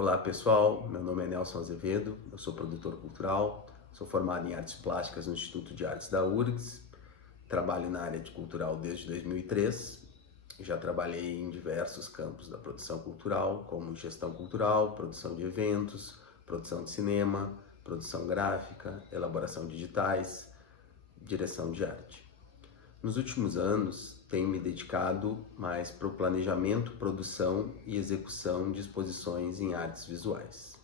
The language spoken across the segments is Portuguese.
Olá pessoal, meu nome é Nelson Azevedo, eu sou produtor cultural, sou formado em artes plásticas no Instituto de Artes da URGS, trabalho na área de cultural desde 2003, já trabalhei em diversos campos da produção cultural, como gestão cultural, produção de eventos, produção de cinema, produção gráfica, elaboração de digitais, direção de arte. Nos últimos anos, tenho me dedicado mais para o planejamento, produção e execução de exposições em artes visuais.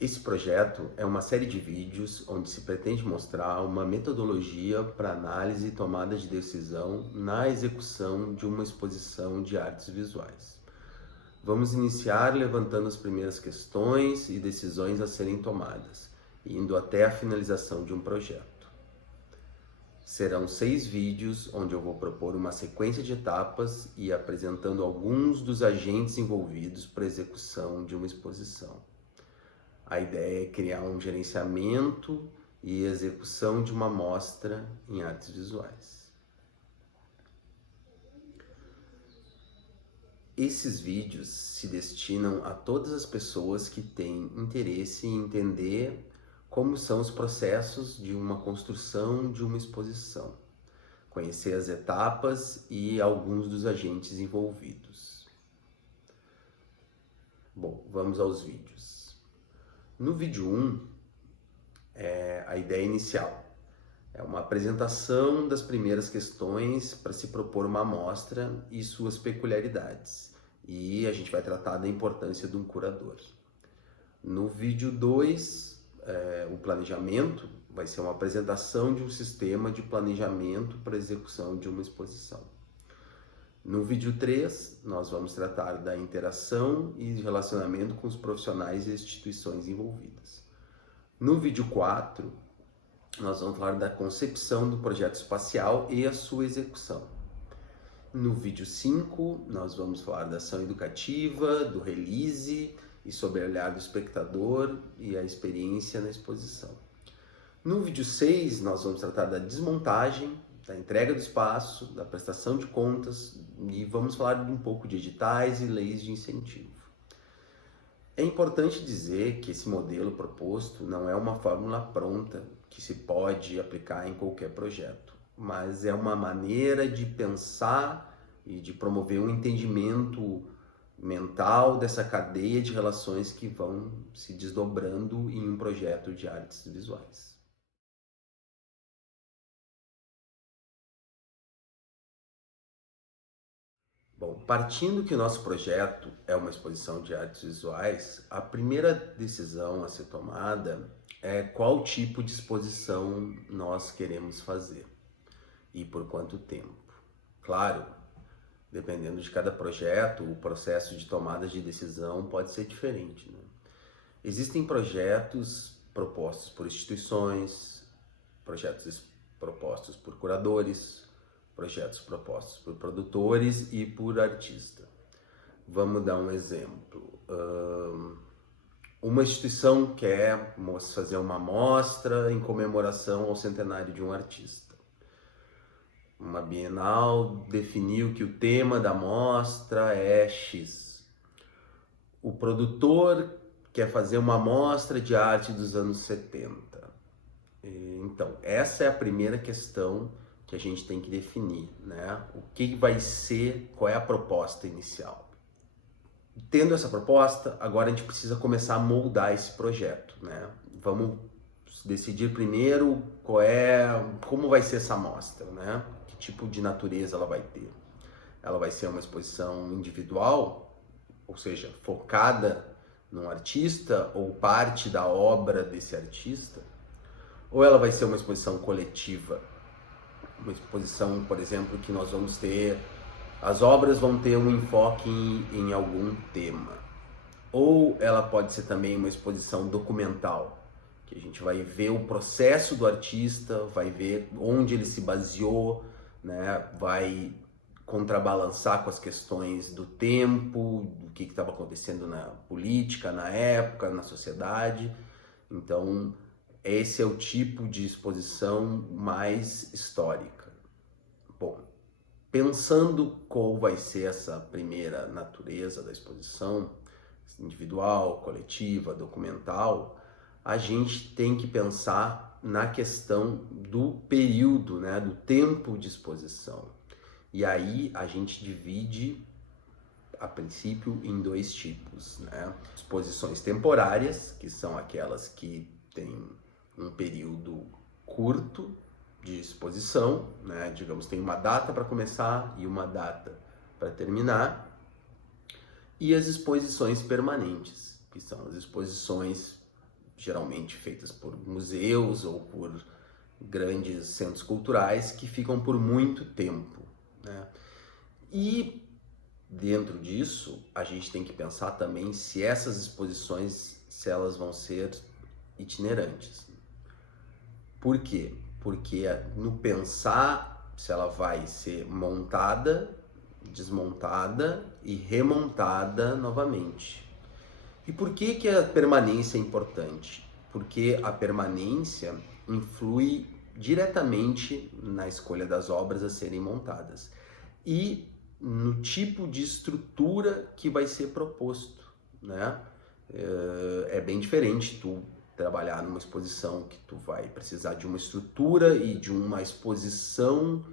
Esse projeto é uma série de vídeos onde se pretende mostrar uma metodologia para análise e tomada de decisão na execução de uma exposição de artes visuais. Vamos iniciar levantando as primeiras questões e decisões a serem tomadas, indo até a finalização de um projeto. Serão 6 vídeos onde eu vou propor uma sequência de etapas e apresentando alguns dos agentes envolvidos para a execução de uma exposição. A ideia é criar um gerenciamento e execução de uma mostra em artes visuais. Esses vídeos se destinam a todas as pessoas que têm interesse em entender como são os processos de uma construção de uma exposição, conhecer as etapas e alguns dos agentes envolvidos. Bom, vamos aos vídeos. No vídeo 1, a ideia inicial. É uma apresentação das primeiras questões para se propor uma amostra e suas peculiaridades. E a gente vai tratar da importância de um curador. No vídeo 2, o planejamento vai ser uma apresentação de um sistema de planejamento para execução de uma exposição. No vídeo 3, nós vamos tratar da interação e relacionamento com os profissionais e instituições envolvidas. No vídeo 4, nós vamos falar da concepção do projeto espacial e a sua execução. No vídeo 5, nós vamos falar da ação educativa, do release e sobre o olhar do espectador e a experiência na exposição. No vídeo 6, nós vamos tratar da desmontagem, da entrega do espaço, da prestação de contas e vamos falar um pouco de editais e leis de incentivo. É importante dizer que esse modelo proposto não é uma fórmula pronta que se pode aplicar em qualquer projeto, mas é uma maneira de pensar e de promover um entendimento mental dessa cadeia de relações que vão se desdobrando em um projeto de artes visuais. Bom, partindo que o nosso projeto é uma exposição de artes visuais, a primeira decisão a ser tomada é qual tipo de exposição nós queremos fazer e por quanto tempo. Claro, dependendo de cada projeto, o processo de tomada de decisão pode ser diferente, né? Existem projetos propostos por instituições, projetos propostos por curadores, projetos propostos por produtores e por artista. Vamos dar um exemplo. Uma instituição quer fazer uma mostra em comemoração ao centenário de um artista. Uma Bienal definiu que o tema da mostra é X. O produtor quer fazer uma mostra de arte dos anos 70. Então, essa é a primeira questão que a gente tem que definir, né? O que vai ser, qual é a proposta inicial. Tendo essa proposta, agora a gente precisa começar a moldar esse projeto, né? Vamos decidir primeiro como vai ser essa mostra, né? Que tipo de natureza ela vai ter. Ela vai ser uma exposição individual, ou seja, focada num artista ou parte da obra desse artista, ou ela vai ser uma exposição coletiva, uma exposição, por exemplo, que nós vamos ter, as obras vão ter um enfoque em algum tema, ou ela pode ser também uma exposição documental, que a gente vai ver o processo do artista, vai ver onde ele se baseou, né? Vai contrabalançar com as questões do tempo, do que estava acontecendo na política, na época, na sociedade. Então, esse é o tipo de exposição mais histórica. Bom, Pensando qual vai ser essa primeira natureza da exposição, individual, coletiva, documental, a gente tem que pensar na questão do período, né, do tempo de exposição. E aí a gente divide, a princípio, em dois tipos, né? Exposições temporárias, que são aquelas que têm um período curto de exposição, né? Digamos, tem uma data para começar e uma data para terminar. E as exposições permanentes, que são as exposições geralmente feitas por museus ou por grandes centros culturais que ficam por muito tempo, né? E dentro disso, a gente tem que pensar também se essas exposições, se elas vão ser itinerantes. Por quê? Porque no pensar se ela vai ser montada, desmontada e remontada novamente. E por que que a permanência é importante? Porque a permanência influi diretamente na escolha das obras a serem montadas e no tipo de estrutura que vai ser proposto, né? É bem diferente tu trabalhar numa exposição que tu vai precisar de uma estrutura e de uma exposição,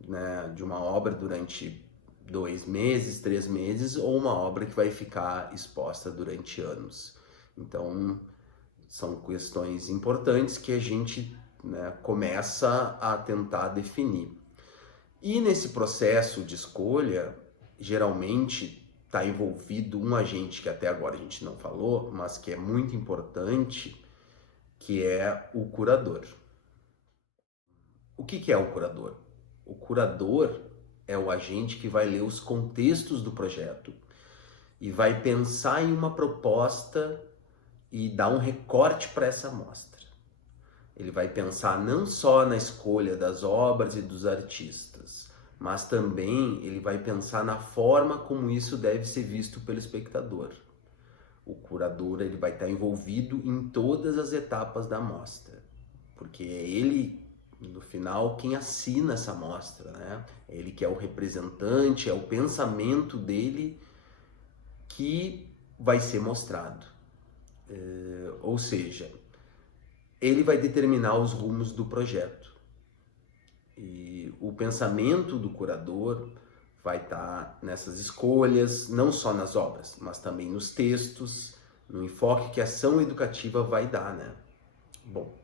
né, de uma obra durante 2 meses, 3 meses, ou uma obra que vai ficar exposta durante anos. Então, são questões importantes que a gente, né, começa a tentar definir. E nesse processo de escolha, geralmente está envolvido um agente que até agora a gente não falou, mas que é muito importante, que é o curador. O que é o curador? O curador é o agente que vai ler os contextos do projeto e vai pensar em uma proposta e dar um recorte para essa amostra. Ele vai pensar não só na escolha das obras e dos artistas, mas também ele vai pensar na forma como isso deve ser visto pelo espectador. O curador ele vai estar envolvido em todas as etapas da amostra, porque é ele, no final, quem assina essa amostra, né? É ele que é o representante, é o pensamento dele que vai ser mostrado. Ou seja, ele vai determinar os rumos do projeto. E o pensamento do curador vai estar nessas escolhas, não só nas obras, mas também nos textos, no enfoque que a ação educativa vai dar, né? Bom,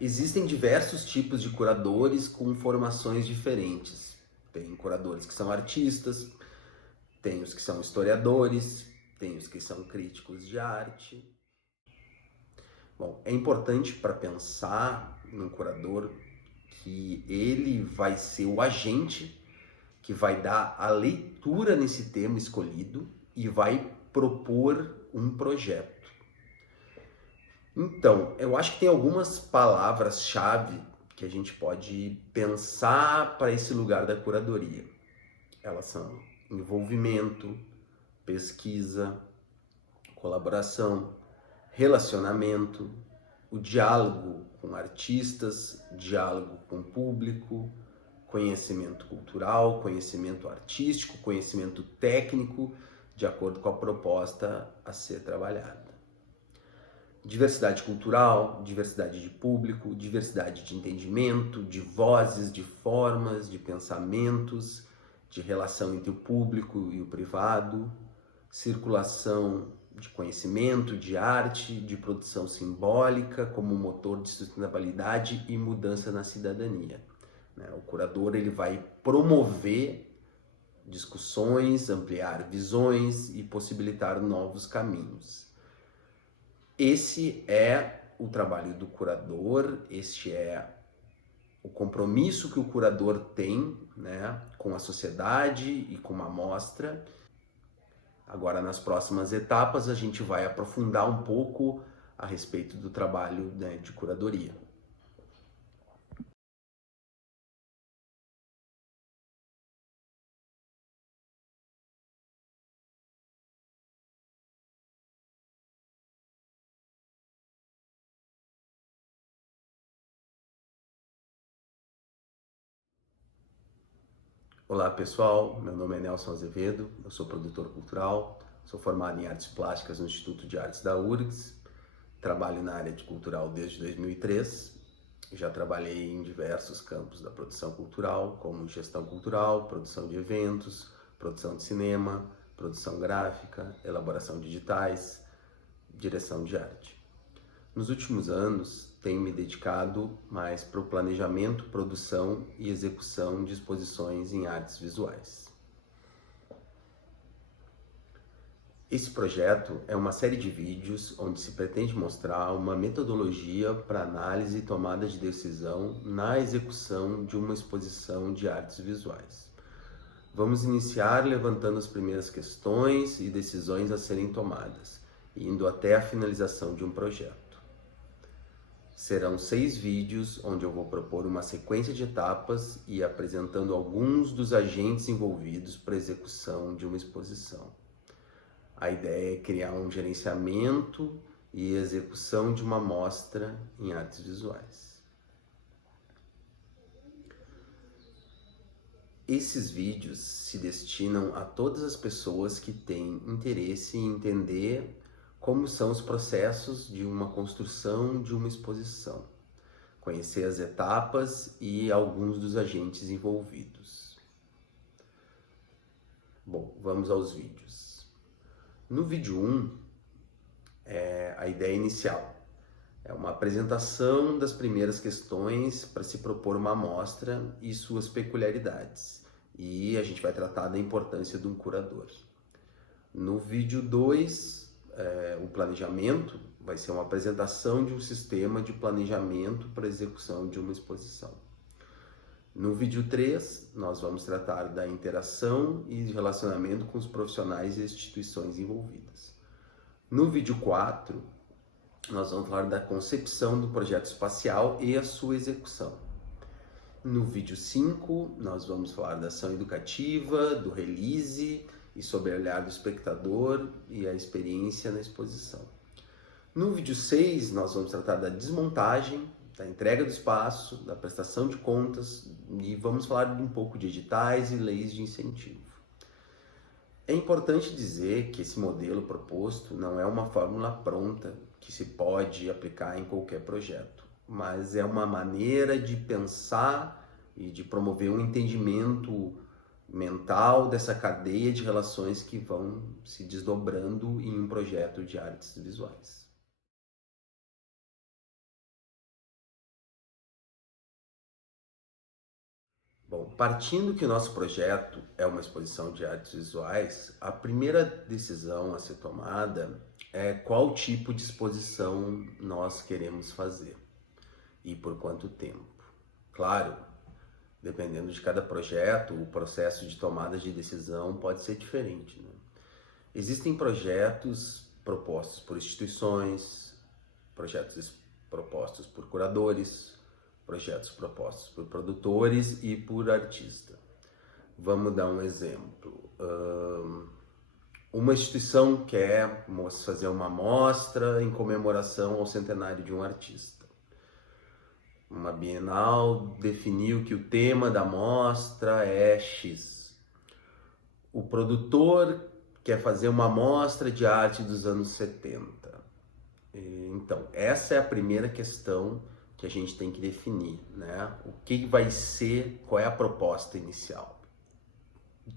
existem diversos tipos de curadores com formações diferentes. Tem curadores que são artistas, tem os que são historiadores, tem os que são críticos de arte. Bom, é importante para pensar num curador que ele vai ser o agente que vai dar a leitura nesse tema escolhido e vai propor um projeto. Então, eu acho que tem algumas palavras-chave que a gente pode pensar para esse lugar da curadoria. Elas são envolvimento, pesquisa, colaboração, relacionamento, o diálogo com artistas, diálogo com o público, conhecimento cultural, conhecimento artístico, conhecimento técnico, de acordo com a proposta a ser trabalhada. Diversidade cultural, diversidade de público, diversidade de entendimento, de vozes, de formas, de pensamentos, de relação entre o público e o privado, circulação de conhecimento, de arte, de produção simbólica como motor de sustentabilidade e mudança na cidadania. O curador ele vai promover discussões, ampliar visões e possibilitar novos caminhos. Esse é o trabalho do curador, este é o compromisso que o curador tem, né, com a sociedade e com uma amostra. Agora, nas próximas etapas, a gente vai aprofundar um pouco a respeito do trabalho, né, de curadoria. Olá pessoal, meu nome é Nelson Azevedo, eu sou produtor cultural, sou formado em artes plásticas no Instituto de Artes da URGS, trabalho na área de cultural desde 2003, já trabalhei em diversos campos da produção cultural, como gestão cultural, produção de eventos, produção de cinema, produção gráfica, elaboração de editais, direção de arte. Nos últimos anos, tenho me dedicado mais para o planejamento, produção e execução de exposições em artes visuais. Esse projeto é uma série de vídeos onde se pretende mostrar uma metodologia para análise e tomada de decisão na execução de uma exposição de artes visuais. Vamos iniciar levantando as primeiras questões e decisões a serem tomadas, indo até a finalização de um projeto. Serão 6 vídeos onde eu vou propor uma sequência de etapas e apresentando alguns dos agentes envolvidos para a execução de uma exposição. A ideia é criar um gerenciamento e execução de uma mostra em artes visuais. Esses vídeos se destinam a todas as pessoas que têm interesse em entender como são os processos de uma construção de uma exposição, conhecer as etapas e alguns dos agentes envolvidos. Bom, vamos aos vídeos. No vídeo 1, a ideia inicial. É uma apresentação das primeiras questões para se propor uma amostra e suas peculiaridades. E a gente vai tratar da importância de um curador. No vídeo 2, o planejamento vai ser uma apresentação de um sistema de planejamento para execução de uma exposição. No vídeo 3, nós vamos tratar da interação e relacionamento com os profissionais e instituições envolvidas. No vídeo 4, nós vamos falar da concepção do projeto espacial e a sua execução. No vídeo 5, nós vamos falar da ação educativa, do release e sobre o olhar do espectador e a experiência na exposição. No vídeo 6, nós vamos tratar da desmontagem, da entrega do espaço, da prestação de contas e vamos falar um pouco de editais e leis de incentivo. É importante dizer que esse modelo proposto não é uma fórmula pronta que se pode aplicar em qualquer projeto, mas é uma maneira de pensar e de promover um entendimento mental dessa cadeia de relações que vão se desdobrando em um projeto de artes visuais. Bom, partindo que o nosso projeto é uma exposição de artes visuais, a primeira decisão a ser tomada é qual tipo de exposição nós queremos fazer e por quanto tempo. Claro, dependendo de cada projeto, o processo de tomada de decisão pode ser diferente, né? Existem projetos propostos por instituições, projetos propostos por curadores, projetos propostos por produtores e por artista. Vamos dar um exemplo. Uma instituição quer fazer uma mostra em comemoração ao centenário de um artista. Uma Bienal definiu que o tema da mostra é X. O produtor quer fazer uma mostra de arte dos anos 70. Então, essa é a primeira questão que a gente tem que definir, né? O que vai ser, qual é a proposta inicial.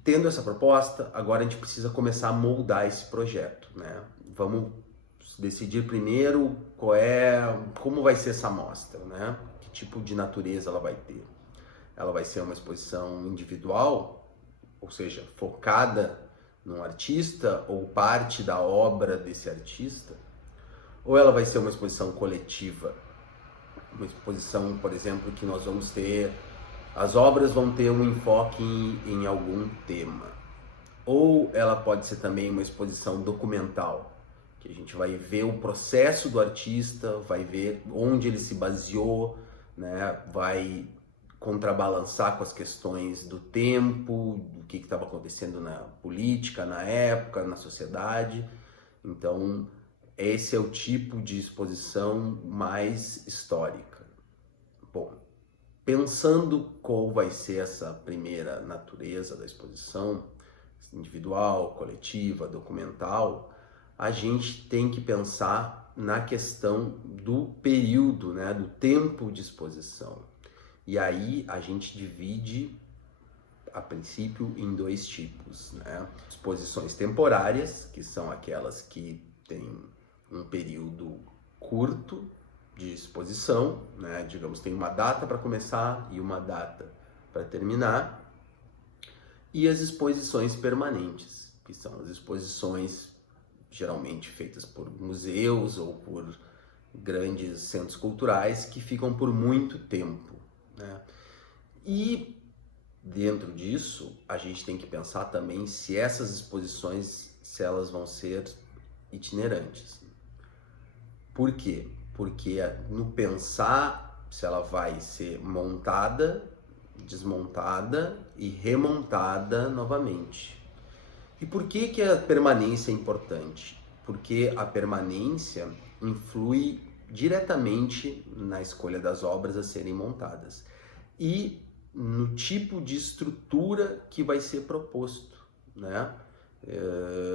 Tendo essa proposta, agora a gente precisa começar a moldar esse projeto, né? Vamos decidir primeiro como vai ser essa mostra, né? Que tipo de natureza ela vai ter. Ela vai ser uma exposição individual, ou seja, focada num artista ou parte da obra desse artista, ou ela vai ser uma exposição coletiva, uma exposição, por exemplo, que nós vamos ter, as obras vão ter um enfoque em algum tema, ou ela pode ser também uma exposição documental, que a gente vai ver o processo do artista, vai ver onde ele se baseou, né? Vai contrabalançar com as questões do tempo, do que estava acontecendo na política, na época, na sociedade. Então, esse é o tipo de exposição mais histórica. Bom, pensando qual vai ser essa primeira natureza da exposição, individual, coletiva, documental, a gente tem que pensar na questão do período, né, do tempo de exposição. E aí a gente divide, a princípio, em dois tipos, né? Exposições temporárias, que são aquelas que têm um período curto de exposição, né? Digamos, tem uma data para começar e uma data para terminar. E as exposições permanentes, que são as exposições geralmente feitas por museus ou por grandes centros culturais que ficam por muito tempo, né? E dentro disso, a gente tem que pensar também se essas exposições, se elas vão ser itinerantes. Por quê? Porque no pensar se ela vai ser montada, desmontada e remontada novamente. E por que que a permanência é importante? Porque a permanência influi diretamente na escolha das obras a serem montadas e no tipo de estrutura que vai ser proposto, né?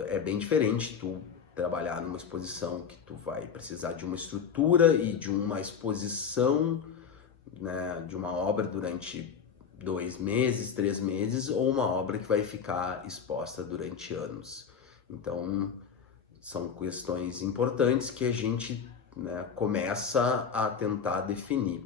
É bem diferente tu trabalhar numa exposição que tu vai precisar de uma estrutura e de uma exposição, né, de uma obra durante 2 meses, 3 meses, ou uma obra que vai ficar exposta durante anos. Então, são questões importantes que a gente, né, começa a tentar definir.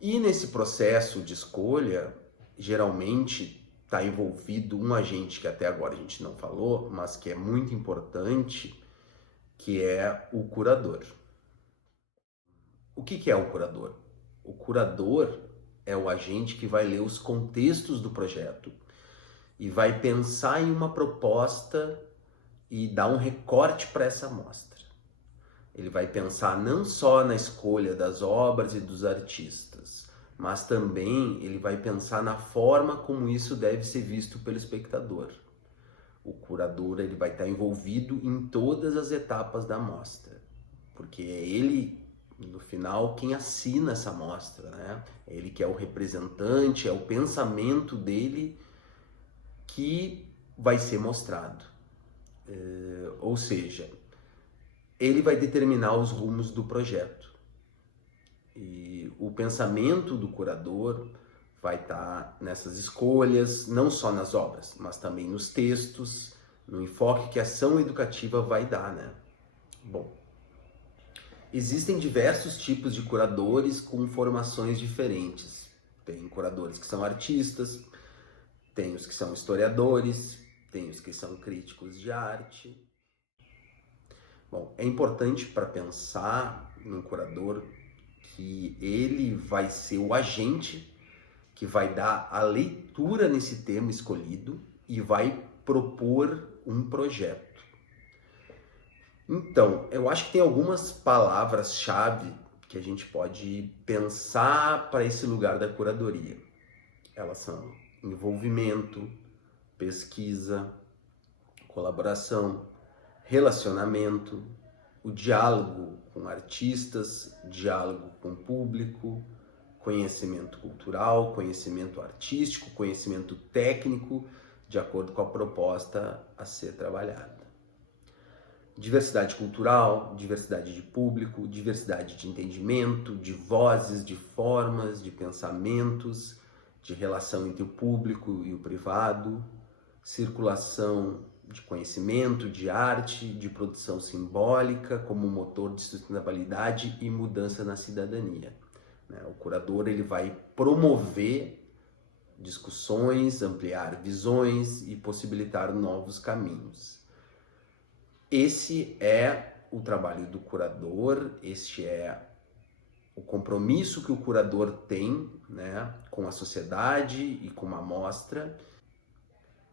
E nesse processo de escolha, geralmente está envolvido um agente que até agora a gente não falou, mas que é muito importante, que é o curador. O que é o curador? O curador é o agente que vai ler os contextos do projeto e vai pensar em uma proposta e dar um recorte para essa amostra. Ele vai pensar não só na escolha das obras e dos artistas, mas também ele vai pensar na forma como isso deve ser visto pelo espectador. O curador ele vai estar envolvido em todas as etapas da amostra, porque é ele, no final, quem assina essa amostra, né? É ele que é o representante, é o pensamento dele que vai ser mostrado. Ou seja, ele vai determinar os rumos do projeto. E o pensamento do curador vai estar nessas escolhas, não só nas obras, mas também nos textos, no enfoque que a ação educativa vai dar, né? Bom, existem diversos tipos de curadores com formações diferentes. Tem curadores que são artistas, tem os que são historiadores, tem os que são críticos de arte. Bom, é importante para pensar num curador que ele vai ser o agente que vai dar a leitura nesse tema escolhido e vai propor um projeto. Então, eu acho que tem algumas palavras-chave que a gente pode pensar para esse lugar da curadoria. Elas são envolvimento, pesquisa, colaboração, relacionamento, o diálogo com artistas, diálogo com o público, conhecimento cultural, conhecimento artístico, conhecimento técnico, de acordo com a proposta a ser trabalhada. Diversidade cultural, diversidade de público, diversidade de entendimento, de vozes, de formas, de pensamentos, de relação entre o público e o privado, circulação de conhecimento, de arte, de produção simbólica como motor de sustentabilidade e mudança na cidadania. O curador ele vai promover discussões, ampliar visões e possibilitar novos caminhos. Esse é o trabalho do curador, este é o compromisso que o curador tem, né, com a sociedade e com a amostra.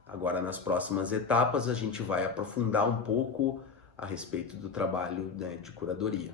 Agora, nas próximas etapas, a gente vai aprofundar um pouco a respeito do trabalho, né, de curadoria.